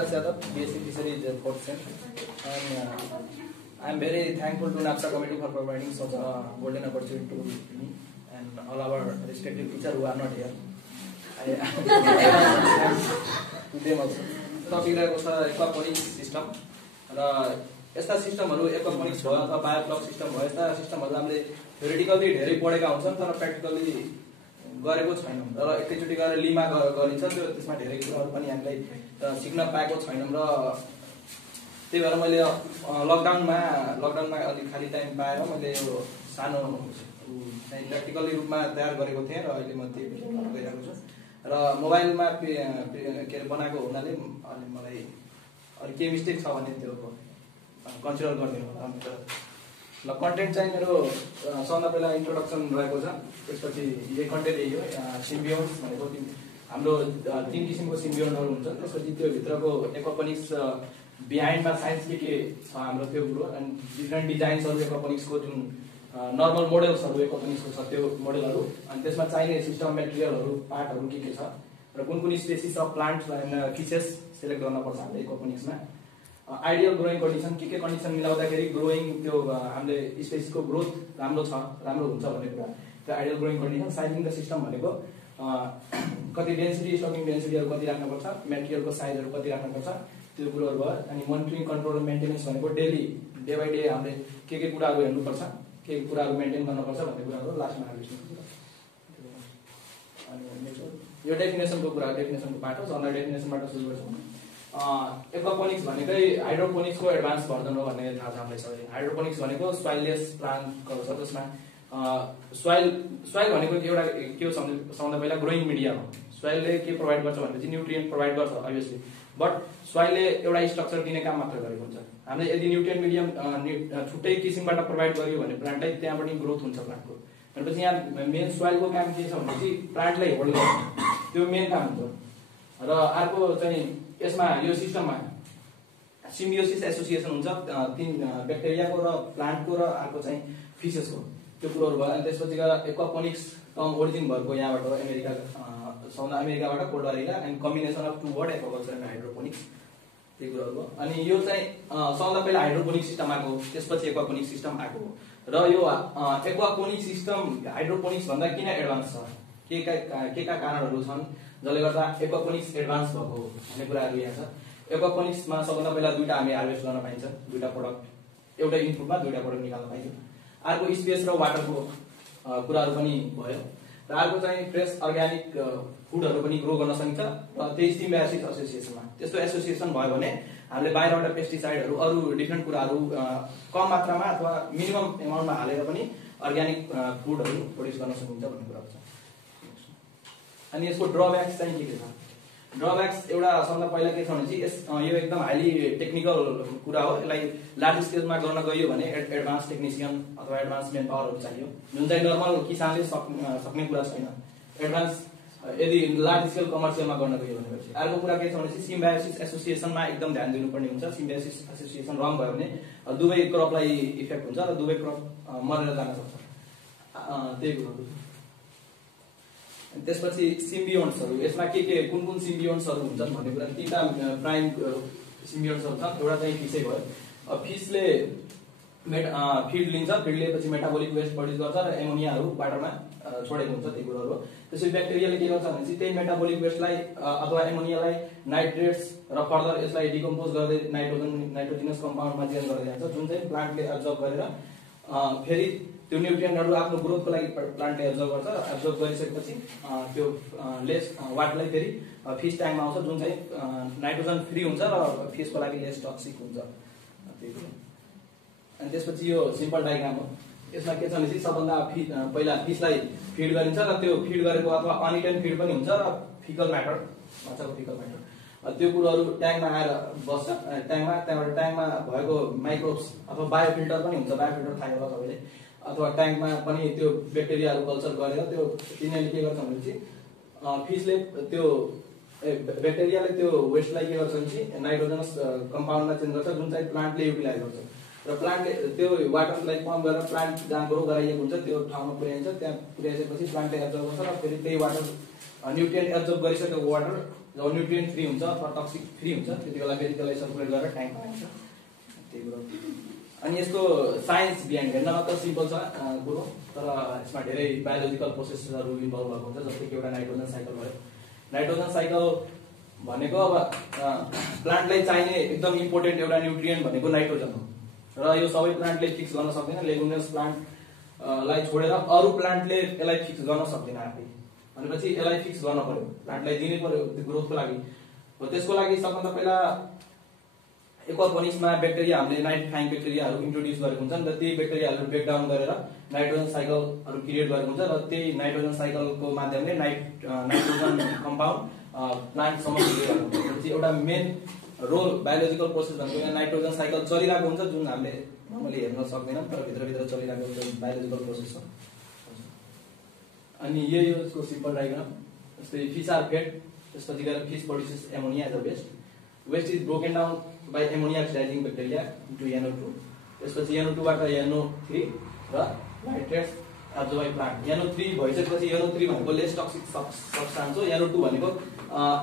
Raj Yadav, BSc Fisheries 4th Sem, and I am very thankful to NAPSA committee for providing such a golden opportunity to me and all our respective teachers who are not here. I to them also. Topic रहेको छ aquaponics system र यस्ता सिस्टमहरु aquaponics भयो अथवा biofloc system भयो यस्ता सिस्टमहरु हामीले theoretically धेरै पढेका हुन्छन् तर प्र्याक्टिकली गरेको छैनौं र एकैचोटी गरेर लिमा गरिन्छ त्यो त्यसमा धेरै कुराहरु पनि हामीले सिक्न पाएको छैनौं र त्यही भएर मैले लकडाउनमा अलि खाली टाइम पाएर मैले यो सानो चाहिँ प्र्याक्टिकली रूपमा तयार गरेको थिएँ र अहिले म त्यही गरिरहेको छु र मोबाइलमा के बनाएको हुनाले अनि मलाई अलि के मिस्टेक छ भने त्यो कन्सिडर गरिदिनु होला मेरो ल कन्टेन्ट चाहिँ मेरो सबभन्दा पहिला इन्ट्रोडक्सन रहेको छ त्यसपछि यो कन्टेन्ट यही हो सिम्बियोन्ट्स भनेको हाम्रो तीन किसिमको सिम्बियोन्टहरु हुन्छ त्यसपछि त्यो भित्रको एक्वापोनिक्स बिहाइन्डमा साइन्स के छ हाम्रो त्यो कुरो अनि डिफरेन्ट डिजाइन्सहरु एक्वापोनिक्सको जुन नर्मल मोडेल्सहरु एक्वापोनिक्सको छ त्यो मोडेलहरु अनि त्यसमा चाहिने सिस्टम मेटेरियलहरु पार्टहरु के छ र कुन species of plants and fishes select गर्न पर्छ हामीले एक्वापोनिक्समा आइडियल ग्रोइङ कन्डिसन के कन्डिसन मिलाउँदाखेरि ग्रोइङ त्यो हामीले स्पेसिसको ग्रोथ राम्रो हुन्छ भन्ने कुरा त्यो ideal growing condition sizing the system भनेको कति डेन्सिटी स्टकिङ डेन्सिटीहरु कति राख्नुपर्छ मेटेरियलको साइजहरु कति राख्नुपर्छ त्यो कुराहरु भयो अनि मोनिटरिङ कन्ट्रोल र मेन्टेनेन्स भनेको डेली डे बाइ डे हामीले के कुराहरु हेर्नुपर्छ के कुराहरु मेन्टेन गर्नुपर्छ भन्ने कुराहरु लास्टमा हामी अनि यो डेफिनेसनको पार्ट हो जनरल डेफिनेसनबाट सुरु गर्छौं एक्वापोनिक्स भनेकै हाइड्रोपोनिक्सको एडभान्स भर्जन हो भन्ने थाहा छ हामीलाई सबै हाइड्रोपोनिक्स भनेको सोइललेस प्लान्टको छ जसमा सोइल भनेको एउटा के हो सबभन्दा पहिला ग्रोइङ मिडिया हो सोइलले के प्रोवाइड गर्छ भनेपछि न्युट्रिएन्ट प्रोवाइड गर्छ अभियसली बट सोइलले एउटा स्ट्रक्चर दिने काम मात्र गरेको हुन्छ हामीले यदि न्युट्रिएन्ट मिडियम छुट्टै किसिमबाट प्रोवाइड गरियो भने प्लान्टलाई त्यहाँबाट ग्रोथ हुन्छ प्लान्टको भनेपछि यहाँ मेन सोइलको काम के छ भनेपछि प्लान्टलाई होल्ड गर्नु त्यो मेन काम हुन्छ र अर्को चाहिँ यसमा यो सिस्टममा सिम्बियोसिस एसोसिएसन हुन्छ तीन ब्याक्टेरियाको र प्लान्टको र अर्को चाहिँ फिशेसको त्यो कुरोहरु भयो अनि त्यसपछि गएर एक्वापोनिक्स ओरिजिन भएको यहाँबाट साउथ अमेरिकाबाट कोल्डारिका and combination of two word aquaculture and hydroponics त्यो कुरोहरु हो अनि यो चाहिँ सबभन्दा पहिला हाइड्रोपोनिक्स सिस्टम आएको त्यसपछि एक्वापोनिक्स सिस्टम आएको र यो एक्वापोनिक्स सिस्टम हाइड्रोपोनिक्स भन्दा किन एडभान्स छ के कारणहरु छन् जसले गर्दा एक्वापोनिक्स एडभान्स भएको भन्ने कुराहरु यहाँ छ एक्वापोनिक्समा सबभन्दा पहिला दुईटा हामी हार्भेस्ट गर्न पाइन्छ दुईटा प्रोडक्ट एउटै इनपुटमा दुईटा प्रोडक्ट निकाल्न पाइन्छ अर्को स्पेस र वाटरको कुराहरु पनि भयो र अर्को चाहिँ फ्रेश अर्ग्यानिक फुडहरु पनि ग्रो गर्न सकिन्छ र त्यही सिम्बायोसिस एसोसिएसनमा त्यस्तो एसोसिएसन भयो भने हामीले बाहिरबाट पेस्टिसाइडहरु अरु डिफरेन्ट कुराहरु कम मात्रामा अथवा मिनिमम एमाउन्टमा हालेर पनि अर्ग्यानिक फुडहरु प्रोड्युस गर्न सकिन्छ भन्ने कुरा छ अनि यसको ड्रब्याक्स चाहिँ के छ ड्रब्याक्स एउटा सबभन्दा पहिला के छ भने यो एकदम हाइली टेक्निकल कुरा हो यसलाई लार्ज स्केलमा गर्न गइयो भने एडभान्स टेक्निशियन अथवा एडभान्स मेन पावरहरु चाहियो जुन चाहिँ नर्मल किसानले सक्ने कुरा छैन एडभान्स यदि लार्ज स्केल कमर्सियलमा गर्न गइयो भनेपछि अर्को कुरा के छ भने सिम्बायोसिस एसोसिएसनमा एकदम ध्यान दिनुपर्ने हुन्छ सिम्बायोसिस एसोसिएसन रङ भयो भने दुवै क्रपलाई इफेक्ट हुन्छ र दुवै क्रप मरेर जान सक्छ त्यही कुरो त्यसपछि सिम्बियोन्ट्सहरु यसमा के कुन सिम्बियोन्ट्सहरु हुन्छन् भन्ने कुरा तीनटा प्राइम सिम्बियोन्ट्सहरु छन् एउटा चाहिँ फिसै भयो फिसले फिड लिन्छ फिड लिएपछि मेटाबोलिक वेस्ट प्रोड्युस गर्छ र एमोनियाहरु वाटरमा छोडेको हुन्छ त्यो कुराहरु त्यसपछि ब्याक्टेरियाले के गर्छ भने त्यही मेटाबोलिक वेस्टलाई अथवा एमोनियालाई नाइट्रेट्स र फर्दर यसलाई डिकम्पोज गर्दै नाइट्रोजिनस कम्पाउन्डमा चेन्ज गर्दै जान्छ जुन चाहिँ प्लान्टले एब्जर्ब गरेर फेरि त्यो न्युट्रिएन्टहरु आफ्नो ग्रोथको लागि प्लान्टले एब्जर्ब गर्छ र एब्जर्ब गरिसकेपछि त्यो लेस वाटरलाई फेरि फिश ट्याङ्कमा आउँछ जुन चाहिँ नाइट्रोजन फ्री हुन्छ र फिशको लागि लेस टक्सिक हुन्छ अनि त्यसपछि यो सिम्पल डायग्राम हो यसमा के छ भने सबभन्दा पहिला फिशलाई फिड गरिन्छ र त्यो फिड गरेको अथवा अनइटेन फिड पनि हुन्छ र फिकल म्याटर माछाको फिकल म्याटर त्यो कुरोहरु ट्याङ्कमा आएर बस्छ त्यहाँबाट ट्याङ्कमा भएको माइक्रोब्स अथवा बायोफिल्टर पनि हुन्छ बायोफिल्टर थाहा होला सबैले अथवा ट्याङ्कमा पनि त्यो ब्याक्टेरियाहरु कल्चर गरेर त्यो तिनीले के गर्छ भनेपछि फिशले त्यो ब्याक्टेरियाले त्यो वेस्टलाई के गर्छ भने नाइट्रोजनस कम्पाउन्डमा चेन्ज गर्छ जुन चाहिँ प्लान्टले युटिलाइज गर्छ र प्लान्टले त्यो वाटरलाई पम्प गरेर प्लान्ट जहाँ ग्रो गराइएको हुन्छ त्यो ठाउँमा पुर्याइन्छ त्यहाँ पुर्याइसकेपछि प्लान्टले एब्जर्ब गर्छ र फेरि त्यही वाटर न्युट्रिएन्ट एब्जर्ब गरिसकेको वाटर जब न्युट्रिएन्ट फ्री हुन्छ अथवा टक्सिक फ्री हुन्छ त्यतिबेला फेरि त्यसलाई सर्कुलेट गरेर ट्याङ्कमा आउँछ त्यही कुरो। अनि यसको साइन्स बिहाइन्ड हेर्नमा त सिम्पल छ कुरो, तर यसमा धेरै बायोलोजिकल प्रोसेसहरू इन्भल्भ भएको हुन्छ। जस्तै कि एउटा नाइट्रोजन साइकल भयो। नाइट्रोजन साइकल भनेको अब प्लान्टलाई चाहिने एकदम इम्पोर्टेन्ट एउटा न्युट्रिएन्ट भनेको नाइट्रोजन हो र यो सबै प्लान्टले फिक्स गर्न सक्दैन। लेगुमिनस प्लान्टलाई छोडेर अरू प्लान्टले यसलाई फिक्स गर्न सक्दैन आफै, भनेपछि यसलाई फिक्स गर्न पर्यो, प्लान्टलाई दिनै पर्यो ग्रोथको लागि। हो त्यसको लागि सबभन्दा पहिला एक्वापोनिक्समा ब्याक्टेरिया हामीले नाइट्रोफाइङ ब्याक्टेरियाहरू इन्ट्रोड्युस गरेको हुन्छ नि त, त्यही ब्याक्टेरियाहरू ब्रेकडाउन गरेर नाइट्रोजन साइकलहरू क्रिएट गरेको हुन्छ र त्यही नाइट्रोजन साइकलको माध्यमले नाइट्रोजन कम्पाउन्ड प्लान्टसम्म पुगेको हुन्छ। एउटा मेन रोल बायोलोजिकल प्रोसेस भनेको यहाँ नाइट्रोजन साइकल चलिरहेको हुन्छ, जुन हामीले नर्मली हेर्न सक्दैनौँ तर भित्रभित्र चलिरहेको हुन्छ बायोलोजिकल प्रोसेस हो। अनि यही हो यसको सिम्पल डायग्राम। जस्तै फिस आर फेड, त्यसपछि गएर fish produces ammonia as a waste. Waste is broken down by ammonia oxidizing bacteria into NO2। त्यसपछि NO2 बाट NO3 र nitrates absorb by plant. NO3 भइसकेपछि NO3 भनेको लेस टक्सिक सब्स्टान्स हो, NO2 भनेको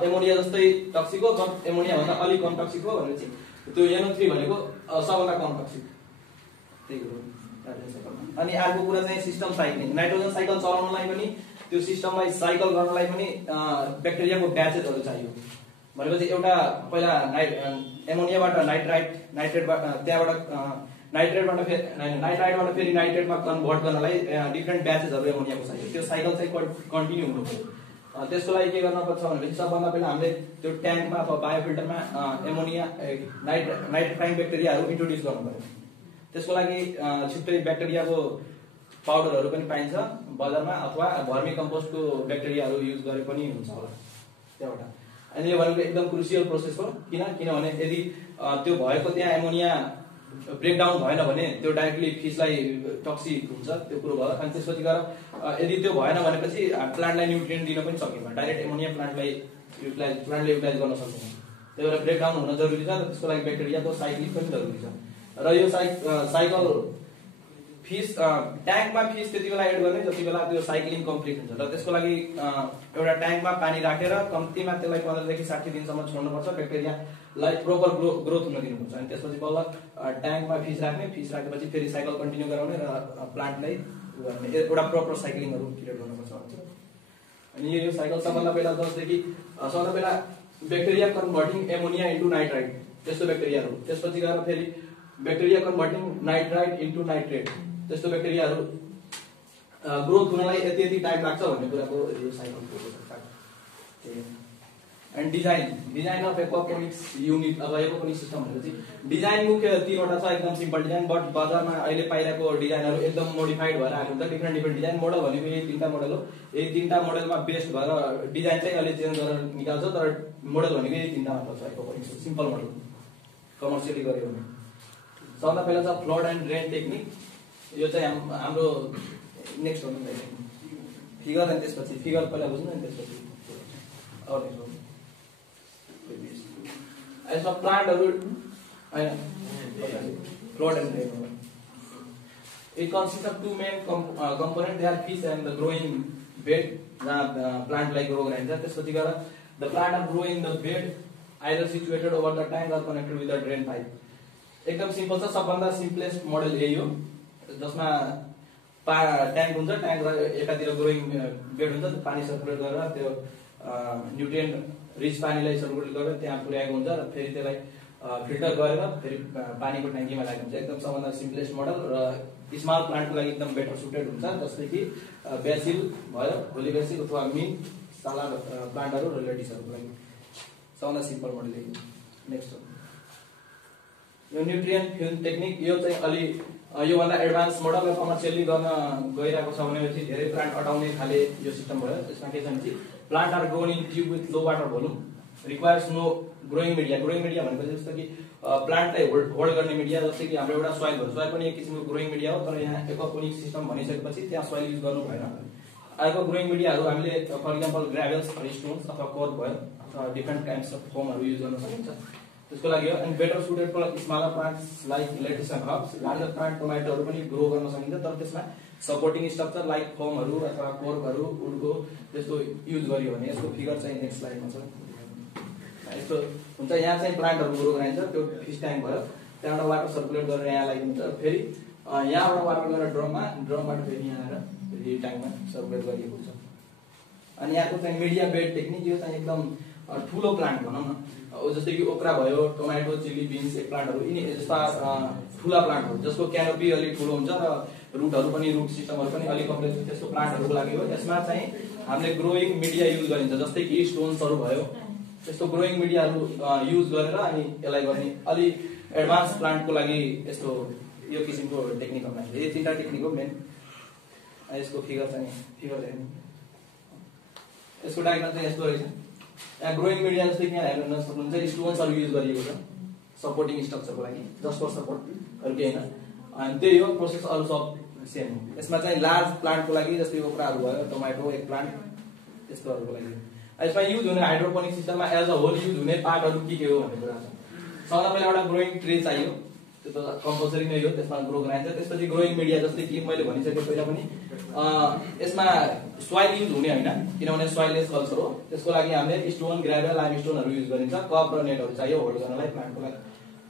एमोनिया जस्तै टक्सिक हो, एमोनिया भन्दा अलिक कम टक्सिक हो भनेपछि त्यो NO3 भनेको सबभन्दा कम टक्सिक, त्यही हो। अनि अर्को कुरा चाहिँ सिस्टम साइक्लिङ। नाइट्रोजन साइकल चलाउनलाई पनि त्यो सिस्टमलाई साइकल गर्नलाई पनि ब्याक्टेरियाको ब्याचेसहरू चाहियो। भनेपछि एउटा पहिला एमोनियाबाट नाइट्रेटबाट त्यहाँबाट नाइट्रेटबाट फेरि नाइट्रेटमा कन्भर्ट गर्नलाई डिफ्रेन्ट ब्याचेसहरू एमोनियाको चाहियो। त्यो साइकल चाहिँ कन्टिन्यू हुनु पर्यो। त्यसको लागि के गर्नुपर्छ भनेपछि सबभन्दा पहिला हामीले त्यो ट्याङ्कमा अथवा बायोफिल्टरमा एमोनिया नाइट्रोफाइङ ब्याक्टेरियाहरू इन्ट्रोड्युस गर्नु पर्यो। त्यसको लागि छिट्टै ब्याक्टेरियाको पाउडरहरू पनि पाइन्छ बजारमा, अथवा भर्मी कम्पोस्टको ब्याक्टेरियाहरू युज गरे पनि हुन्छ होला त्यहाँबाट। अनि यो भनेको एकदम क्रुसियल प्रोसेस हो, किनभने यदि त्यो भएको त्यहाँ एमोनिया ब्रेकडाउन भएन भने त्यो डाइरेक्टली फिसलाई टक्सिक हुन्छ, त्यो कुरो भयो। अनि त्यसपछि गएर यदि त्यो भएन भनेपछि प्लान्टलाई न्युट्रिएन्ट दिन पनि सकिन्न, डाइरेक्ट एमोनिया प्लान्टले युटिलाइज गर्न सक्दैन। त्यही भएर ब्रेकडाउन हुन जरुरी छ र त्यसको लागि ब्याक्टेरियाको साइक्लिङ पनि जरुरी छ। र यो साइकल फिस ट्याङ्कमा फिस त्यति बेला एड गर्ने जति बेला त्यो साइक्लिङ कम्प्लिट हुन्छ। र त्यसको लागि एउटा ट्याङ्कमा पानी राखेर कम्तीमा त्यसलाई 15 देखि 60 दिनसम्म छोड्नुपर्छ, ब्याक्टेरियालाई प्रोपर ग्रोथ हुन दिनुपर्छ। अनि त्यसपछि बल्ल ट्याङ्कमा फिस राखेपछि फेरि साइकल कन्टिन्यू गराउने र प्लान्टलाई एउटा प्रपर साइक्लिङहरू क्रिएट गर्नुपर्छ। अनि यो साइकल सबभन्दा पहिला सबभन्दा पहिला bacteria converting ammonia into nitrite त्यस्तो ब्याक्टेरियाहरू, त्यसपछि गएर फेरि bacteria converting nitrite into nitrate त्यस्तो ब्याक्टेरियाहरू ग्रोथ हुनलाई यति टाइम लाग्छ भन्ने कुराको यो साइकलको and design of aquaponics unit अथवा एक्वापोनिक्स सिस्टम भनेपछि डिजाइन मुख्य 3वटा छ। एकदम सिम्पल डिजाइन, बट बजारमा अहिले पाइरहेको डिजाइनहरू एकदम मोडिफाइड भएर आएको हुन्छ। डिफ्रेन्ट डिजाइन मोडल भनेको यही 3टा मोडल हो। यही 3टा मोडलमा बेस्ड भएर डिजाइन चाहिँ अहिले चेन्ज गरेर निकाल्छ, तर मोडल भनेको यही 3टा मात्र छ एक्वापोनिक्स सिम्पल मोडल कमर्सियली गऱ्यो भने। सबभन्दा पहिला छ फ्लड एन्ड ड्रेन टेक्निक। यो चाहिँ हाम्रो नेक्स्ट हो फिगर, अनि त्यसपछि फिगर पहिला बुझ्नु अनि त्यसपछि यसमा प्लान्टहरू फ्लड एन्ड ड्रेन हो। It consist of 2 main component, they are fish and the growing bed, जहाँ प्लान्टलाई ग्रो गराइन्छ। त्यसपछि गएर the plant are grow in the bed either situated over the tank or connected with the drain pipe. एकदम simple छ, सबभन्दा simplest model यही हो, जसमा ट्याङ्क हुन्छ, ट्याङ्क एकातिर ग्रोइङ बेड हुन्छ, पानी सर्कुलेट गरेर त्यो न्युट्रिएन्ट रिच पानीलाई सर्कुलेट गरेर त्यहाँ पुर्याएको हुन्छ र फेरि त्यसलाई फिल्टर गरेर फेरि पानीको ट्याङ्कीमा लागेको हुन्छ। एकदम सबभन्दा सिम्पलेस्ट मोडल र स्मल प्लान्टको लागि एकदम बेटर सुटेड हुन्छ, जस्तै कि बेसिल भयो, होली बेसिल अथवा मिन्ट, सलाद प्लान्टहरू र लेडिसहरूको लागि सबभन्दा सिम्पल मोडल यही। नेक्स्ट हो यो न्युट्रिएन्ट फ्युल टेक्निक। यो चाहिँ अलि योभन्दा एडभान्स मोडल र कमर्सियली गर्न गइरहेको छ भनेपछि धेरै प्लान्ट अटाउने खाले यो सिस्टम भयो। त्यसमा के छ भने plant are grown in tube with low water volume, requires no growing media. Growing media भनेको जस्तो कि प्लान्टलाई होल्ड गर्ने मिडिया, जस्तै कि हाम्रो एउटा सोइल भयो, सोइल पनि एक किसिमको ग्रोइङ मिडिया हो, तर यहाँ एक्वापोनिक सिस्टम भनिसकेपछि त्यहाँ सोइल युज गर्नु भएन। अर्को ग्रोइङ मिडियाहरू हामीले फर इक्जाम्पल ग्राभल्स, स्टोन्स अथवा कोर्क भयो, अथवा डिफ्रेन्ट काइन्ड्स अफ फोमहरू युज गर्न सकिन्छ त्यसको लागि हो। अनि better suited for smaller plants like lettuce and herbs. Larger plant टोमेटोहरू पनि ग्रो गर्न सकिन्छ, तर त्यसमा सपोर्टिङ स्ट्रक्चर लाइक फोमहरू अथवा कोर्कहरू, वुडको त्यस्तो युज गरियो भने। यसको फिगर चाहिँ नेक्स्ट स्लाइडमा छ। यस्तो हुन्छ। यहाँ चाहिँ प्लान्टहरू ग्रो गराइन्छ, त्यो फिस ट्याङ्क भयो, त्यहाँबाट वाटर सर्कुलेट गरेर यहाँ लागिन्छ, फेरि यहाँबाट वाटर गएर ड्रमबाट फेरि यहाँ आएर फेरि ट्याङ्कमा सर्कुलेट गरिएको हुन्छ। अनि यहाँको चाहिँ मिडिया बेड टेक्निक, यो चाहिँ एकदम ठुलो प्लान्ट भनौँ न, जस्तै कि ओक्रा भयो, टोमेटो, चिली बिन्स प्लान्टहरू, यिनी जस्ता ठुला प्लान्टहरू जसको क्यानोपी अलिक ठुलो हुन्छ र रुटहरू पनि, रुट सिस्टमहरू पनि अलिक कम्प्लेक्स हुन्छ, त्यस्तो प्लान्टहरूको लागि हो। यसमा चाहिँ हामीले ग्रोइङ मिडिया युज गरिन्छ, जस्तै कि स्टोन्सहरू भयो, त्यस्तो ग्रोइङ मिडियाहरू युज गरेर अनि यसलाई गर्ने अलि एडभान्स प्लान्टको लागि यस्तो यो किसिमको टेक्निक अप्नाइन्छ। यो 3टा टेक्निक हो मेन। यसको फिगर हेर्नु, यसको डायग्राम चाहिँ यस्तो रहेछ। यहाँ ग्रोइङ मिडिया जस्तै कि यहाँ हेर्न सक्नुहुन्छ, स्टोन्सहरू युज गरिएको छ सपोर्टिङ स्ट्रक्चरको लागि, जस्ट फर सपोर्ट अरू केही होइन। अनि त्यही हो प्रोसेस, अरू सब सेम हो। यसमा चाहिँ लार्ज प्लान्टको लागि जस्तै ओक्राहरू भयो, टोमेटो, एक प्लान्ट, त्यस्तोहरूको लागि यसमा युज हुने हाइड्रोपोनिक सिस्टममा एज अ होल युज हुने पार्टहरू के हो भन्ने कुरा छ। सबभन्दा पहिला एउटा ग्रोइङ ट्रे चाहियो, त्यो त कम्पलसरी नै हो, त्यसमा ग्रो गराइन्छ। त्यसपछि ग्रोइङ मिडिया जस्तै कि मैले भनिसकेँ पहिला पनि, यसमा सोइल युज हुने होइन, किनभने सोइललेस कल्चर हो, त्यसको लागि हामीले स्टोन, ग्राभल, लाइमस्टोनहरू युज गरिन्छ। कप र नेटहरू चाहियो होल्ड गर्नलाई प्लान्टको लागि।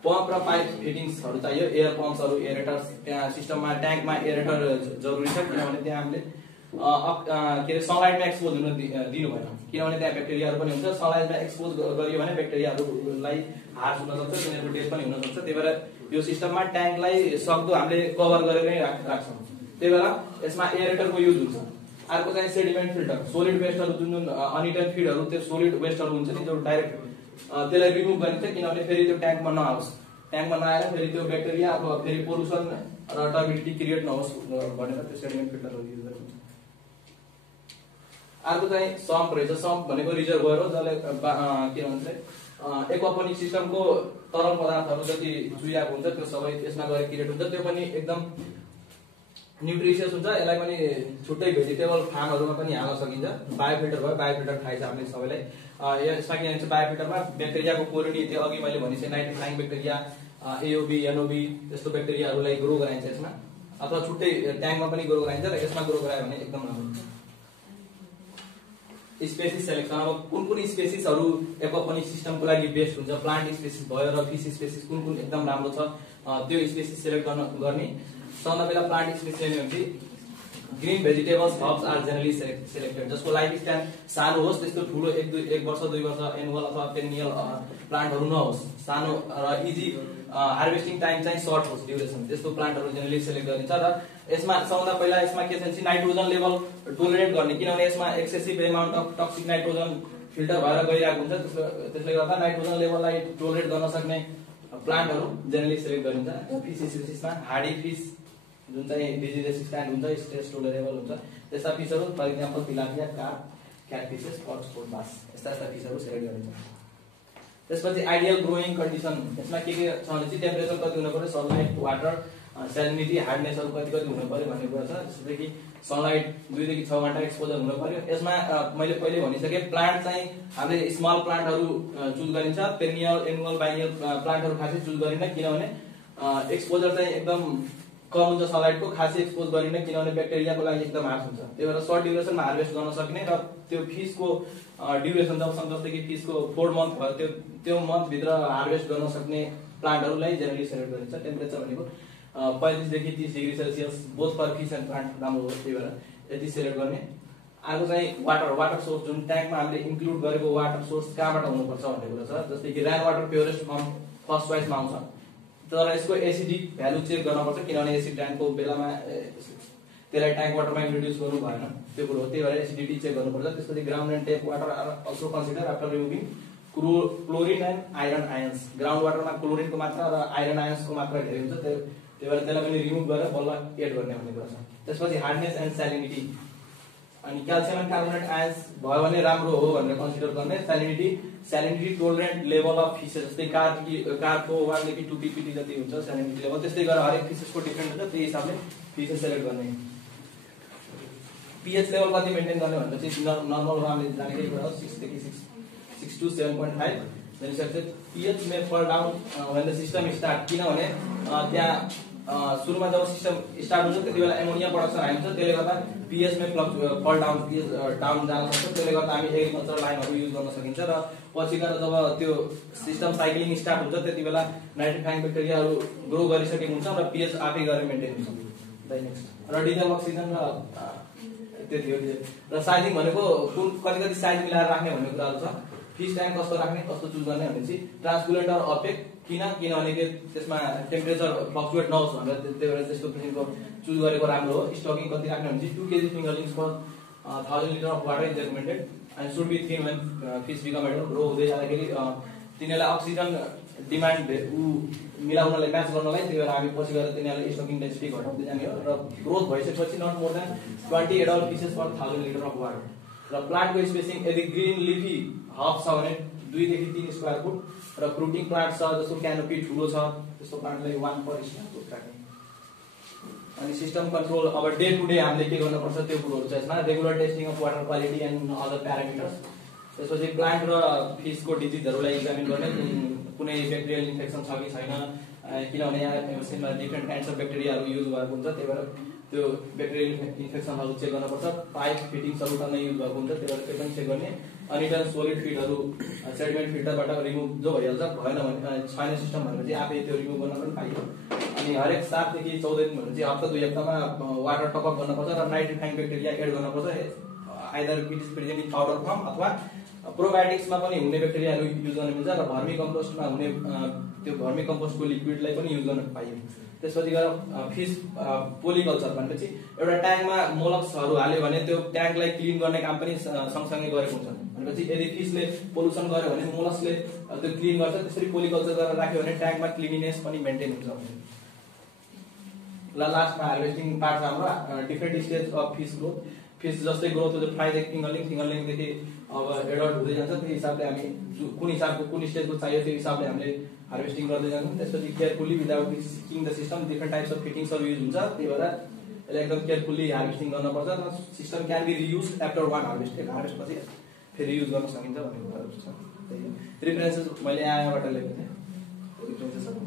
पम्प र पाइप फिटिङ्सहरू चाहियो, एयर पम्प्सहरू, एरेटर्स, त्यहाँ सिस्टममा ट्याङ्कमा एरेटर जरुरी छ, किनभने त्यहाँ हामीले के अरे सनलाइटमा एक्सपोज हुन दिनु भएन, किनभने त्यहाँ ब्याक्टेरियाहरू पनि हुन्छ। सनलाइटमा एक्सपोज गरियो भने ब्याक्टेरियाहरूलाई हार्स हुन सक्छ, तिनीहरूको डेथ पनि हुन सक्छ। त्यही भएर यो सिस्टममा ट्याङ्कलाई सक्दो हामीले कभर गरेर नै राख्छौँ। त्यही भएर यसमा एरेटरको युज हुन्छ। अर्को चाहिँ सेडिमेन्ट फिल्टर, सोलिड वेस्टहरू जुन अनिटेड फिडहरू, त्यो सोलिड वेस्टहरू हुन्छ नि, जो डाइरेक्ट त्यसलाई रिमुभ गरिन्छ, किनभने फेरि त्यो ट्याङ्कमा नआओस्, ट्याङ्कमा नआएर फेरि त्यो ब्याक्टेरिया अथवा फेरि पोल्युसन र टर्बिडिटी क्रिएट नहोस् भनेर त्यो सेडिमेन्ट फिल्टरहरू युज गरिन्छ। अर्को चाहिँ सम्प रहेछ। सम्प भनेको रिजर्भोयर हो, जसले के भन्छ एक्वापोनिक सिस्टमको तरल पदार्थहरू जति चुहिएको हुन्छ त्यो सबै यसमा गएर क्रिएट हुन्छ। त्यो पनि एकदम न्युट्रिसियस हुन्छ। यसलाई पनि छुट्टै भेजिटेबल फार्महरूमा पनि हाल्न सकिन्छ। बायोफिल्टर भयो, बायोफिल्टर थाहै छ हामीले सबैलाई। यसमा के भन्छ, बायोफिल्टरमा ब्याक्टेरियाको कोलोनी, त्यो अघि मैले भनिसकेँ नाइट्रोफ्लाइङ ब्याक्टेरिया, एओबी, एनओबी त्यस्तो ब्याक्टेरियाहरूलाई ग्रो गराइन्छ यसमा, अथवा छुट्टै ट्याङ्कमा पनि ग्रो गराइन्छ र यसमा ग्रो गरायो भने एकदम राम्रो हुन्छ। स्पेसिस सेलेक्सन, अब कुन कुन स्पेसिसहरू एक्वापोनिक सिस्टमको लागि बेस्ट हुन्छ, प्लान्ट स्पेसिस भयो र फिस स्पेसिस कुन कुन एकदम राम्रो छ, त्यो स्पेसिस सेलेक्ट गर्ने। सबभन्दा पहिला प्लान्ट स्पेसिस हेर्ने भने green vegetables herbs are generally selected, जसको लाइफ स्प्यान सानो होस्, त्यस्तो ठुलो 1 वर्ष 2 वर्ष एनुअल अथवा पेरिनियल प्लान्टहरू नहोस्, सानो र इजी हार्भेस्टिङ टाइम चाहिँ सर्ट होस्, ड्युरेसन, त्यस्तो प्लान्टहरू जेनरली सेलेक्ट गरिन्छ। र यसमा सबभन्दा पहिला यसमा के छ, नाइट्रोजन लेभल टोलरेट गर्ने, किनभने यसमा excessive amount of toxic nitrogen filter भएर गइरहेको हुन्छ। त्यसले गर्दा नाइट्रोजन लेभललाई टोलरेट गर्न सक्ने प्लान्टहरू जेनरली सेलेक्ट गरिन्छ। फिस स्पेसिसमा हार्डी फिस जुन चाहिँ डिजिज रेसिस्टेन्ट हुन्छ, स्ट्रेस टोलरेबल हुन्छ, त्यस्ता फिसहरू, for example tilapia, carp, catfishes, perch, sport bass, यस्ता फिसहरू सेलेक्ट गरिन्छ। त्यसपछि आइडियल ग्रोइङ कन्डिसन, यसमा के छ भने चाहिँ टेम्परेचर कति हुनु पर्यो, सनलाइट, वाटर, सेलिनिटी, हार्डनेसहरू कति हुनु पर्यो भन्ने कुरा छ। जस्तै कि सनलाइट 2 देखि 6 घण्टा एक्सपोजर हुनु पर्यो। यसमा मैले पहिले भनिसकेँ, प्लान्ट चाहिँ हामीले स्मल प्लान्टहरू चुज गरिन्छ, पेरिनियल, एनुअल, बाइनियल प्लान्टहरू खासै चुज गरिन्न, किनभने एक्सपोजर चाहिँ एकदम कम हुन्छ सनलाइटको, खासै एक्सपोज गरिन्न, किनभने ब्याक्टेरियाको लागि एकदम हार्स हुन्छ। त्यही भएर सर्ट ड्युरेसनमा हार्भेस्ट गर्न सक्ने र त्यो फिसको ड्युरेसन जबसम्म, जस्तै कि फिसको 4 मन्थ भयो, त्यो मन्थभित्र हार्भेस्ट गर्न सक्ने प्लान्टहरूलाई जेनरली सेलेक्ट गरिन्छ। टेम्परेचर भनेको 35 देखि 30 degree Celsius both for fish and plant राम्रो हो, त्यही भएर यति सेलेक्ट गर्ने। अर्को चाहिँ वाटर सोर्स, जुन ट्याङ्कमा हामीले इन्क्लुड गरेको वाटर सोर्स कहाँबाट हुनुपर्छ भन्ने कुरा छ। जस्तै कि rain water purest form first चोइसमा आउँछ, तर यसको एसिडिक भ्यालु चेक गर्नुपर्छ, किनभने एसिड ट्याङ्कको बेलामा त्यसलाई ट्याङ्क वाटरमा इन्ट्रोड्युस गर्नु भएन, त्यो कुरो हो। त्यही भएर एसिडिटी चेक गर्नुपर्छ। त्यसपछि ground and tap water are also consider after removing chlorine and iron ions. Ground वाटरमा क्लोरिनको मात्रा र आइरन आयन्सको मात्रा धेरै हुन्छ, त्यही भएर त्यसलाई पनि रिमुभ गरेर बल्ल एड गर्ने भन्ने कुरा छ। त्यसपछि हार्डनेस एन्ड स्यालिनिटी, अनि क्याल्सियम एन्ड कार्बोनेट आयन्स भयो भने राम्रो हो भनेर कन्सिडर गर्ने। स्यालिनिटी टोलरेन्ट लेभल अफ फिसेस, जस्तै कार्पको 1 देखि 2 ppt जति हुन्छ स्यालिनिटी लेभल, त्यस्तै गरेर हरेक फिसेसको डिफ्रेन्ट हुन्छ, त्यही हिसाबले फिसेस सेलेक्ट गर्ने। पीएच लेभल कति मेन्टेन गर्ने भनेर चाहिँ नर्मल हामीले जानेकै कुरा हो, 6 देखि 6 to 7.5। पीएच मे फल down when the system start, किनभने त्यहाँ सुरुमा जब सिस्टम स्टार्ट हुन्छ त्यति बेला एमोनिया प्रोडक्सन हाई हुन्छ, त्यसले गर्दा पीएच मै फल डाउन, पीएच डाउन जान सक्छ। त्यसले गर्दा हामी एग्रिकल्चर लाइनहरू युज गर्न सकिन्छ र पछि गएर जब त्यो सिस्टम साइक्लिङ स्टार्ट हुन्छ त्यति बेला नाइट्रोफाइङ ब्याक्टेरियाहरू ग्रो गरिसकेको हुन्छ र पीएच आफै गरेर मेन्टेन हुन्छ। नेक्स्ट र डिजल अक्सिजन र त्यति हो। र साइजिङ भनेको कति कति साइज मिलाएर राख्ने भन्ने कुराहरू छ। फिस ट्याङ्क कस्तो राख्ने, कस्तो चुज गर्ने भनेपछि ट्रान्सकुलेन्ट अर अपेक किनभने त्यसमा टेम्परेचर फ्लक्चुएट नहोस् भनेर त्यही भएर त्यस्तो किसिमको चुज गरेको राम्रो हो। स्टकिङ कति राख्ने भनेपछि 2 kg fingerlings per 1000 litre of water is recommended and should be thin when fish become adult. Grow हुँदै जाँदाखेरि तिनीहरूलाई अक्सिजन डिमान्ड मिलाउनलाई म्याच गर्नलाई, त्यही भएर हामी पछि गएर तिनीहरूलाई स्टकिङ डेन्सिटी घटाउँदै जाने हो। र ग्रोथ भइसकेपछि not more than 20 adult fishes per 1000 litre of water. र प्लान्टको स्पेसिङ यदि ग्रिन लिफी हब छ भने 2 देखि 3 स्क्वायर फुट र फ्रुटिङ प्लान्ट छ जसको क्यानोपी ठुलो छ त्यस्तो प्लान्टलाई 1 पर स्क्वायर फुट राख्ने। अनि सिस्टम कन्ट्रोल अब डे टु डे हामीले के गर्नुपर्छ त्यो कुरोहरू छ यसमा। Regular testing of water quality and other parameters. त्यसपछि प्लान्ट र फिसको डिजिजहरूलाई इक्जामिन गर्ने, कुनै ब्याक्टेरियल इन्फेक्सन छ कि छैन, किनभने यहाँ एमएससीमा डिफ्रेन्ट काइन्ड्स अफ ब्याक्टेरियाहरू युज भएको हुन्छ, त्यही भएर त्यो ब्याक्टेरियल इन्फेक्सनहरू चेक गर्नुपर्छ। पाइप फिटिङ्सहरू टन्नै युज भएको हुन्छ, त्यही भएर त्यो पनि चेक गर्ने। अनि त्यहाँ सोलिड फिडहरू सेडिमेन्ट फिल्टरबाट रिमुभ जो भइहाल्छ, भएन भने छैन सिस्टम भनेपछि आफै त्यो रिमुभ गर्न पनि पाइयो। अनि हरेक 7 देखि 14 दिन भनेपछि हप्ता 2 हप्तामा वाटर टपअप गर्नुपर्छ र नाइट्रोफाइङ ब्याक्टेरिया एड गर्नुपर्छ। Either it is present in powder form अथवा प्रोबायोटिक्समा पनि हुने ब्याक्टेरियाहरू युज गर्न मिल्छ र भर्मी कम्पोस्टमा हुने त्यो भर्मी कम्पोस्टको लिक्विडलाई पनि युज गर्न पाइयो। त्यसपछि गएर फिस पोलिकल्चर भनेपछि एउटा ट्याङ्कमा मोलस्कहरू हाल्यो भने त्यो ट्याङ्कलाई क्लिन गर्ने काम पनि सँगसँगै गरेको हुन्छ। भनेपछि यदि फिसले पोल्युसन गर्यो भने मोलस्कले त्यो क्लिन गर्छ, त्यसरी पोलिकल्चर गरेर राख्यो भने ट्याङ्कमा क्लिनिनेस पनि मेन्टेन हुन्छ। ल लास्टमा हार्भेस्टिङ पार्ट छ हाम्रो different stage of fish growth. Fish जस्तै ग्रोथ हुन्छ फ्राई फिङ्गरलिङदेखि अब एडल्ट हुँदै जान्छ, त्यो हिसाबले हामी कुन स्टेजको चाहियो त्यो हिसाबले हामीले हार्भेस्टिङ गर्दै जान्छौँ। त्यसपछि carefully without seeking the system different types of फिटिङ्सहरू युज हुन्छ, त्यही भएर यसलाई एकदम केयरफुल्ली हार्भेस्टिङ गर्नुपर्छ। र system can be reuse after 1 harvest पछि फेरि युज गर्न सकिन्छ भन्ने कुराहरू छ। रिफरेन्सेस मैले यहाँबाट लिएको थिएँ, रिफरेन्सेसहरू